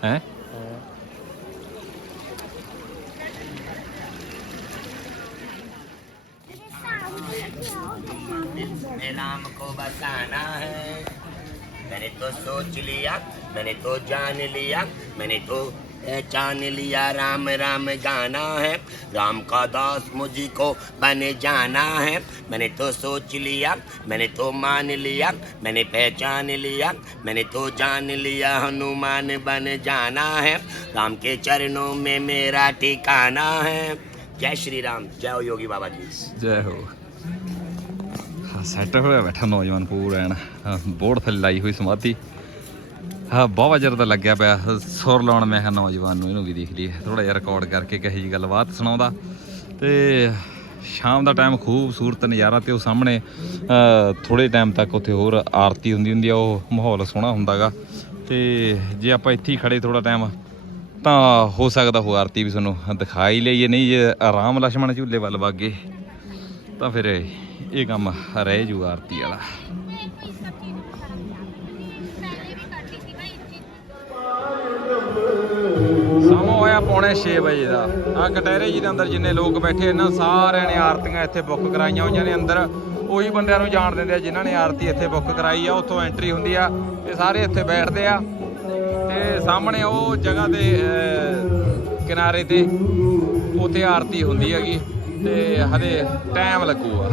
ਹੈ मैं राम को बताना है मैंने तो सोच लिया मैंने तो जान लिया मैंने तो पहचान लिया राम राम गाना है राम का दास मुझी को बन जाना है मैंने तो सोच लिया मैंने तो मान लिया मैंने पहचान लिया मैंने तो जान लिया हनुमान बन जाना है राम के चरणों में मेरा ठिकाना है जय श्री राम जय हो योगी बाबा जी ਜੈ ਹੋ ਸੈਟ ਹੋਇਆ ਬੈਠਾ ਨੌਜਵਾਨ ਪੂਰਾ ਐਨ ਹਾਂ, ਬੋਰਡ ਥੱਲੇ ਲਾਈ ਹੋਈ ਸਮਾਧੀ ਹਾਂ, ਬਹੁਤ ਜ਼ਰਦਾ ਲੱਗਿਆ ਪਿਆ, ਸੁਰ ਲਾਉਣ, ਮੈਂ ਕਿਹਾ ਨੌਜਵਾਨ ਨੂੰ ਇਹਨੂੰ ਵੀ ਦੇਖ ਲਈਏ। ਥੋੜਾ ਜਿਹਾ ਰਿਕਾਰਡ ਕਰਕੇ ਕਹੇ ਜੀ ਗੱਲਬਾਤ ਸੁਣਾਉਂਦਾ। ਤੇ ਸ਼ਾਮ ਦਾ ਟਾਈਮ ਖੂਬਸੂਰਤ ਨਜ਼ਾਰਾ ਤੇ ਉਹ ਸਾਹਮਣੇ ਥੋੜੇ ਟਾਈਮ ਤੱਕ ਉੱਥੇ ਹੋਰ ਆਰਤੀ ਹੁੰਦੀ ਹੁੰਦੀ ਆ, ਉਹ ਮਾਹੌਲ ਸੋਹਣਾ ਹੁੰਦਾਗਾ। ਤੇ ਜੇ ਆਪਾਂ ਇੱਥੇ ਹੀ ਖੜੇ ਥੋੜਾ ਟਾਈਮ ਤਾਂ ਹੋ ਸਕਦਾ ਹੋ ਆਰਤੀ ਵੀ ਤੁਹਾਨੂੰ ਦਿਖਾਈ ਲਈਏ ਨਹੀਂ, ਜੇ ਆਰਾਮ ਲਛਮਣ ਝੂਲੇ ਵੱਲ ਵਾਗੇ ਤਾਂ ਫਿਰ ਇਹ ਕੰਮ ਰਹਿ ਜੂ ਆਰਤੀ ਵਾਲਾ। ਹੋਇਆ ਪੌਣੇ 6 ਵਜੇ ਦਾ। ਆ ਕਟਹਿਰੇ ਜੀ ਦੇ ਅੰਦਰ ਜਿੰਨੇ ਲੋਕ ਬੈਠੇ ਇਹਨਾਂ ਸਾਰਿਆਂ ਨੇ ਆਰਤੀਆਂ ਇੱਥੇ ਬੁੱਕ ਕਰਾਈਆਂ ਹੋਈਆਂ ਨੇ ਅੰਦਰ। ਉਹੀ ਬੰਦਿਆਂ ਨੂੰ ਜਾਣ ਦਿੰਦੇ ਆ ਜਿਨ੍ਹਾਂ ਨੇ ਆਰਤੀ ਇੱਥੇ ਬੁੱਕ ਕਰਾਈ ਆ, ਉੱਥੋਂ ਐਂਟਰੀ ਹੁੰਦੀ ਆ ਤੇ ਸਾਰੇ ਇੱਥੇ ਬੈਠਦੇ ਆ। ਤੇ ਸਾਹਮਣੇ ਉਹ ਜਗ੍ਹਾ ਤੇ ਕਿਨਾਰੇ ਤੇ ਉੱਥੇ ਆਰਤੀ ਹੁੰਦੀ ਹੈਗੀ ਤੇ ਹਲੇ ਟਾਈਮ ਲੱਗੂਗਾ।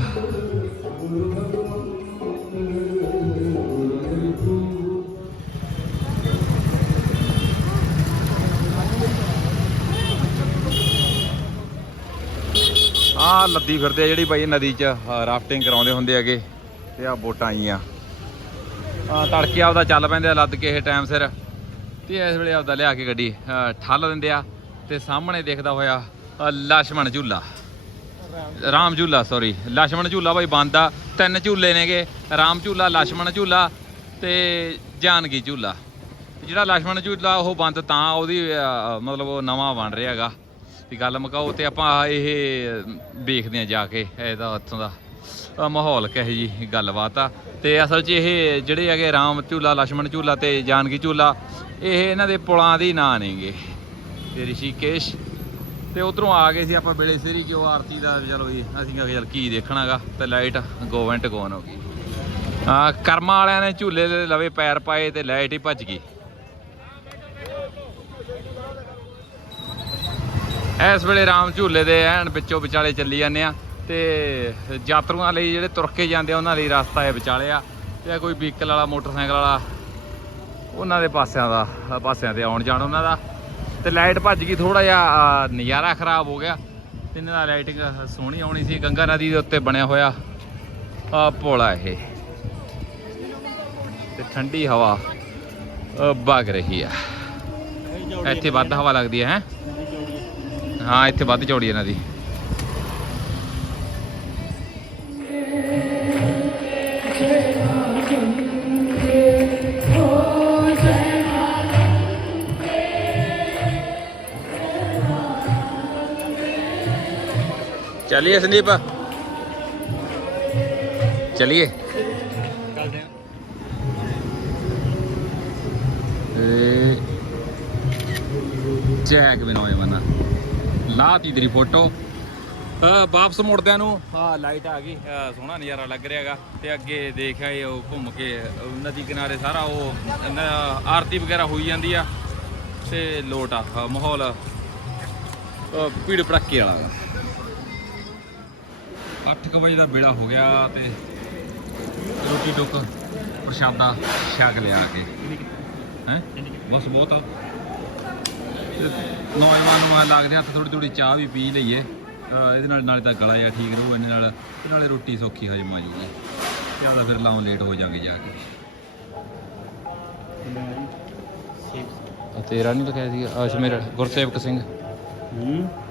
ਆ ਲੱਦੀ ਫਿਰਦੇ ਆ ਜਿਹੜੀ ਬਾਈ ਨਦੀ 'ਚ ਰਾਫਟਿੰਗ ਕਰਾਉਂਦੇ ਹੁੰਦੇ ਹੈਗੇ। ਤੇ ਆ ਬੋਟਾਂ ਆਈਆਂ। ਆ ਤੜਕੇ ਆਪਦਾ ਚੱਲ ਪੈਂਦੇ ਆ ਲੱਦ ਕੇ ਇਹ ਟਾਈਮ ਸਿਰ। ਤੇ ਇਸ ਵੇਲੇ ਆਪਦਾ ਲਿਆ ਕੇ ਗੱਡੀ ਠੱਲ ਦਿੰਦੇ ਆ। ਤੇ ਸਾਹਮਣੇ ਦੇਖਦਾ ਹੋਇਆ ਅ, ਲਛਮਣ ਝੂਲਾ। ਰਾਮ ਝੂਲਾ ਸੌਰੀ ਲਛਮਣ ਝੂਲਾ ਬਾਈ ਬੰਦ ਆ। ਤਿੰਨ ਝੂਲੇ ਨੇਗੇ। ਰਾਮ ਝੂਲਾ ਲਛਮਣ ਝੂਲਾ ਤੇ ਜਾਨਕੀ ਝੂਲਾ। ਜਿਹੜਾ ਲਛਮਣ ਝੂਲਾ ਉਹ ਬੰਦ ਤਾਂ ਉਹਦੀ ਮਤਲਬ ਉਹ ਨਵਾਂ ਬਣ ਰਿਹਾ ਹੈਗਾ। ਤੇ ਗੱਲ ਮੁਕਾਓ ਤੇ ਆਪਾਂ ਇਹ ਵੇਖਦੇ ਆ ਜਾ ਕੇ ਇਹਦਾ ਉੱਥੋਂ ਦਾ ਮਾਹੌਲ ਕਿਹੋ ਜੀ ਗੱਲਬਾਤ ਆ। ਤੇ ਅਸਲ 'ਚ ਇਹ ਜਿਹੜੇ ਹੈਗੇ ਰਾਮ ਝੂਲਾ, ਲਛਮਣ ਝੂਲਾ ਤੇ ਜਾਨਕੀ ਝੂਲਾ, ਇਹ ਇਹਨਾਂ ਦੇ ਪੁਲਾਂ ਦੇ ਨਾਂ ਨੇਗੇ। ਤੇ ਰਿਸ਼ੀਕੇਸ਼, ਤੇ ਉਧਰੋਂ ਆ ਗਏ ਸੀ ਆਪਾਂ ਵੇਲੇ ਸੇਰੀ ਕਿਉਂ ਆਰਤੀ ਦਾ ਚਲੋ ਜੀ, ਅਸੀਂ ਕਿਹਾ ਚਲ ਕੀ ਦੇਖਣਾਗਾ, ਤੇ ਲਾਈਟ ਗੋਵੈਂਟ ਗੋਨ ਹੋ ਗਈ। ਆ ਕਰਮਾਂ ਵਾਲਿਆਂ ਨੇ ਝੂਲੇ ਦੇ ਲਵੇ ਪੈਰ ਪਾਏ ਤੇ ਲਾਈਟ ਹੀ ਭੱਜ ਗਈ। ਇਸ ਵੇਲੇ ਰਾਮ ਝੂਲੇ ਦੇ ਐਨ ਵਿੱਚੋਂ ਵਿਚਾਲੇ ਚੱਲੀ ਜਾਂਦੇ ਆ ਤੇ ਯਾਤਰੂਆਂ ਲਈ ਜਿਹੜੇ ਤੁਰ ਕੇ ਜਾਂਦੇ ਆ ਉਹਨਾਂ ਲਈ ਰਸਤਾ ਹੈ ਵਿਚਾਲੇ ਆ ਤੇ ਕੋਈ ਵਹੀਕਲ ਵਾਲਾ ਮੋਟਰਸਾਈਕਲ ਵਾਲਾ ਉਹਨਾਂ ਦੇ ਪਾਸਿਆਂ ਦਾ ਪਾਸਿਆਂ ਤੇ ਆਉਣ ਜਾਣ ਉਹਨਾਂ ਦਾ। ਤੇ ਲਾਈਟ ਭੱਜ ਗਈ ਥੋੜਾ ਜਿਹਾ ਨਜ਼ਾਰਾ ਖਰਾਬ ਹੋ ਗਿਆ। ਇਹਨਾਂ ਦਾ ਲਾਈਟਿੰਗ ਸੋਹਣੀ ਆਉਣੀ ਸੀ ਗੰਗਾ ਨਦੀ ਦੇ ਉੱਤੇ ਬਣਿਆ ਹੋਇਆ ਆ ਪੁਲ ਇਹ। ਤੇ ਠੰਡੀ ਹਵਾ ਅ, ਵਗ ਰਹੀ ਆ। ਇੱਥੇ ਵੱਧ ਹਵਾ ਲੱਗਦੀ ਹੈ ਹੈਂ? ਹਾਂ, ਇੱਥੇ ਵੱਧ ਚੌੜੀ ਇਹਨਾਂ ਦੀ। ਚਲਿਏ ਸੰਦੀਪ? ਚਲਿਏ। ਚੱਲਦੇ ਆ ਇਹ ਜੈਕ ਵੀ ਨੌਜਵਾਨ ਲਾਤੀ ਤੇਰੀ ਫੋਟੋ। ਵਾਪਸ ਮੁੜਦਿਆਂ ਨੂੰ। ਆ ਲਾਈਟ ਆ ਗਈ। ਸੋਹਣਾ ਨਜ਼ਾਰਾ ਲੱਗ ਰਿਹਾਗਾ ਤੇ ਅੱਗੇ ਦੇਖਿਆ ਇਹ ਉਹ ਘੁੰਮ ਕੇ ਨਦੀ ਕਿਨਾਰੇ ਸਾਰਾ ਉਹ ਆਰਤੀ ਵਗੈਰਾ ਹੋਈ ਜਾਂਦੀ ਆ। ਤੇ ਲੋਟ ਆ ਮਾਹੌਲ। ਭੀੜ ਭੜੱਕੇ ਵਾਲਾ। 8 ਵਜੇ ਦਾ ਵੇਲਾ ਹੋ ਗਿਆ ਤੇ ਰੋਟੀ ਟੁੱਕ ਪ੍ਰਸ਼ਾਦਾ ਛਕ ਲਿਆ ਆ ਕੇ। ਹੈ? ਬਸ ਬਹੁਤ। ਨੌਜਵਾਨ ਨੂੰ ਆ ਲੱਗਦੇ ਹੱਥ ਥੋੜੀ ਥੋੜੀ ਚਾਹ ਵੀ ਪੀ ਲਈਏ। ਇਹਦੇ ਨਾਲ ਨਾਲੇ ਤਾਂ ਗਲਾ ਜਿਹਾ ਠੀਕ ਰਹੂ ਇਹਦੇ ਨਾਲ ਨਾਲੇ ਰੋਟੀ ਸੌਖੀ ਹਜਮ ਆ ਜੂਗੀ। ਜ਼ਿਆਦਾ ਫਿਰ ਲਾਉਂ ਲੇਟ ਹੋ ਜਾਗੇ ਜਾ ਕੇ। ਤੇਰਾ ਨਹੀਂ ਲਿਖਿਆ ਸੀ ਅਸ਼ ਮੇਰਾ ਗੁਰਸੇਵਕ ਸਿੰਘ।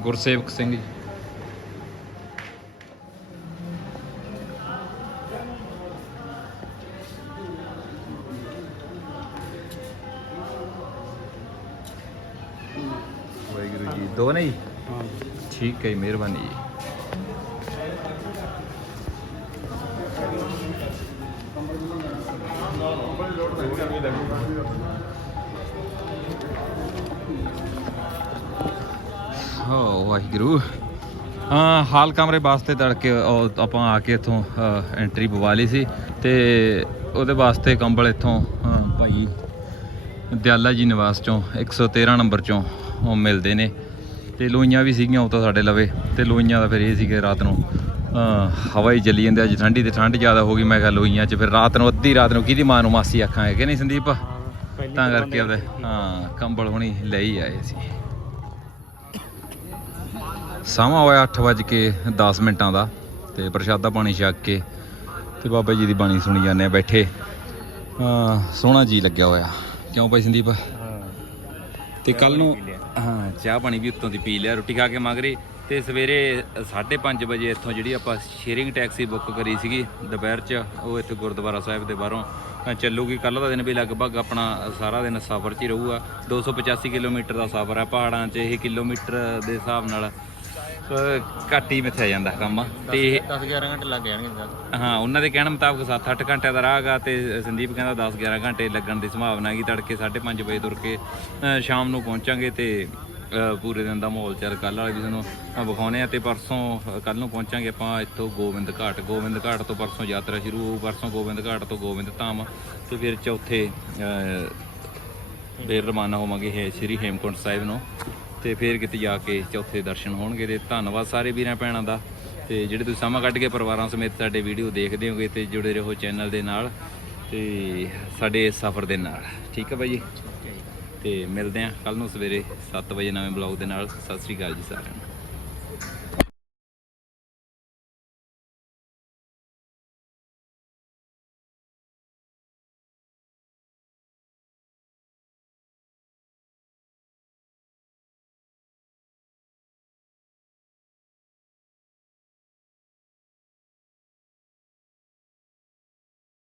ਗੁਰਸੇਵਕ ਸਿੰਘ ਜੀ। ਵਾਹਿਗੁਰੂ ਜੀ ਦੋ ਠੀਕ ਹੈ ਜੀ, ਮਿਹਰਬਾਨੀ ਜੀ। ਹੋ ਵਾਹਿਗੁਰੂ। ਹਾਂ ਹਾਲ ਕਮਰੇ ਵਾਸਤੇ ਤੜਕੇ ਉਹ ਆਪਾਂ ਆ ਕੇ ਇੱਥੋਂ ਐਂਟਰੀ ਪਵਾ ਲਈ ਸੀ ਤੇ ਉਹਦੇ ਵਾਸਤੇ ਕੰਬਲ ਇੱਥੋਂ ਹਾਂ, ਭਾਈ ਦਿਆਲਾ ਜੀ ਨਿਵਾਸ ਚੋਂ 113 ਨੰਬਰ ਚੋਂ ਉਹ ਮਿਲਦੇ ਨੇ। ਤੇ ਲੋਈਆਂ ਵੀ ਸੀਗੀਆਂ ਉਹ ਤਾਂ ਸਾਡੇ ਲਵੇ। ਤੇ ਲੋਈਆਂ ਦਾ ਫਿਰ ਇਹ ਸੀ ਕਿ ਰਾਤ ਨੂੰ। ਹਵਾ ਹੀ ਚੱਲੀ ਜਾਂਦੀ ਅੱਜ ਠੰਡੀ ਤੇ ਠੰਡ ਜ਼ਿਆਦਾ ਹੋ ਗਈ। ਮੈਂ ਕਿਹਾ ਲੋਈਆਂ 'ਚ ਫਿਰ ਰਾਤ ਨੂੰ ਅੱਧੀ ਰਾਤ ਨੂੰ ਕਿਹਦੀ ਮਾਂ ਨੂੰ ਮਾਸੀ ਆਖਾਂ ਹੈ ਕਿ ਨਹੀਂ ਸੰਦੀਪ? ਤਾਂ ਕਰਕੇ ਆਪਦੇ ਹਾਂ ਕੰਬਲ ਹੁਣੀ ਲੈ ਹੀ ਆਏ ਸੀ। ਸਮਾਂ ਹੋਇਆ 8 ਵਜੇ ਕੇ 10 ਮਿੰਟਾਂ ਦਾ ਤੇ ਪ੍ਰਸ਼ਾਦਾ ਪਾਣੀ ਛਕ ਕੇ ਤੇ ਬਾਬਾ ਜੀ ਦੀ ਬਾਣੀ ਸੁਣੀ ਜਾਂਦੇ ਆ ਬੈਠੇ। ਅਹ, ਸੋਹਣਾ ਜੀ ਲੱਗਿਆ ਹੋਇਆ। ਕਿਉਂ ਭਾਈ ਸੰਦੀਪ? ਤੇ ਕੱਲ ਨੂੰ ਹਾਂ, ਚਾਹ ਪਾਣੀ ਵੀ ਉੱਤੋਂ ਦੀ ਪੀ ਲਿਆ, ਰੋਟੀ ਖਾ ਕੇ ਮਗਰੇ ਤੇ ਸਵੇਰੇ 5:30 ਵਜੇ ਇੱਥੋਂ ਜਿਹੜੀ ਆਪਾਂ ਸ਼ੇਅਰਿੰਗ ਟੈਕਸੀ ਬੁੱਕ ਕਰੀ ਸੀਗੀ ਦੁਪਹਿਰ 'ਚ, ਉਹ ਇੱਥੇ ਗੁਰਦੁਆਰਾ ਸਾਹਿਬ ਦੇ ਬਾਹਰੋਂ ਚੱਲੂਗੀ। ਕੱਲ ਦਾ ਦਿਨ ਵੀ ਲਗਭਗ ਆਪਣਾ ਸਾਰਾ ਦਿਨ ਸਫ਼ਰ 'ਚ ਹੀ ਰਹੂਗਾ। 285 ਕਿਲੋਮੀਟਰ ਦਾ ਸਫ਼ਰ ਹੈ ਪਹਾੜਾਂ 'ਚ, ਇਹ ਕਿਲੋਮੀਟਰ ਦੇ ਹਿਸਾਬ ਨਾਲ ਘੱਟ ਹੀ ਮਿੱਥਿਆ ਜਾਂਦਾ ਕੰਮ। ਤੇ ਇਹ 10 11 ਘੰਟੇ ਲੱਗ ਜਾਣਗੇ ਸਰ ਹਾਂ ਉਹਨਾਂ ਦੇ ਕਹਿਣ ਮੁਤਾਬਕ 7-8 ਘੰਟਿਆਂ ਦਾ ਰਾਹ ਹੈਗਾ ਤੇ ਸੰਦੀਪ ਕਹਿੰਦਾ 10-11 ਘੰਟੇ ਲੱਗਣ ਦੀ ਸੰਭਾਵਨਾ ਹੈਗੀ ਤੜਕੇ 5:30 ਵਜੇ ਤੁਰ ਕੇ ਸ਼ਾਮ ਨੂੰ ਪਹੁੰਚਾਂਗੇ ਤੇ ਪੂਰੇ ਦਿਨ ਦਾ ਮਾਹੌਲ ਚਾਲ ਕੱਲ ਵਾਲੇ ਵੀ ਤੁਹਾਨੂੰ ਵਿਖਾਉਣੇ ਆ ਤੇ ਪਰਸੋਂ ਕੱਲ ਨੂੰ ਪਹੁੰਚਾਂਗੇ ਆਪਾਂ ਇੱਥੋਂ ਗੋਬਿੰਦ ਘਾਟ। ਗੋਬਿੰਦ ਘਾਟ ਤੋਂ ਪਰਸੋਂ ਯਾਤਰਾ ਸ਼ੁਰੂ ਹੋਊ ਪਰਸੋਂ ਗੋਬਿੰਦ ਘਾਟ ਤੋਂ ਗੋਬਿੰਦ ਧਾਮ ਤੇ ਫਿਰ ਚੌਥੇ ਫਿਰ ਰਵਾਨਾ ਹੋਵਾਂਗੇ ਹੈ ਸ੍ਰੀ ਹੇਮਕੁੰਟ ਸਾਹਿਬ ਨੂੰ। ਤੇ ਫਿਰ ਕਿਤੇ ਜਾ ਕੇ ਚੌਥੇ ਦਰਸ਼ਨ ਹੋਣਗੇ ਤੇ ਧੰਨਵਾਦ ਸਾਰੇ ਵੀਰਾਂ ਭੈਣਾਂ ਦਾ। ਤੇ ਜਿਹੜੇ ਤੁਸੀਂ ਸਮਾਂ ਕੱਢ ਕੇ ਪਰਿਵਾਰਾਂ ਸਮੇਤ ਸਾਡੇ ਵੀਡੀਓ ਦੇਖਦੇ ਹੋਗੇ ਤੇ ਜੁੜੇ ਰਹੋ ਚੈਨਲ ਦੇ ਨਾਲ ਤੇ ਸਾਡੇ ਸਫ਼ਰ ਦੇ ਨਾਲ। ਠੀਕ ਹੈ ਬਾਈ ਜੀ? ਤੇ ਮਿਲਦੇ ਹਾਂ ਕੱਲ ਨੂੰ ਸਵੇਰੇ 7 ਵਜੇ ਨਵੇਂ ਬਲੌਗ ਦੇ ਨਾਲ। ਸਤਿ ਸ੍ਰੀ ਅਕਾਲ ਜੀ ਸਾਰਿਆਂ ਨੂੰ।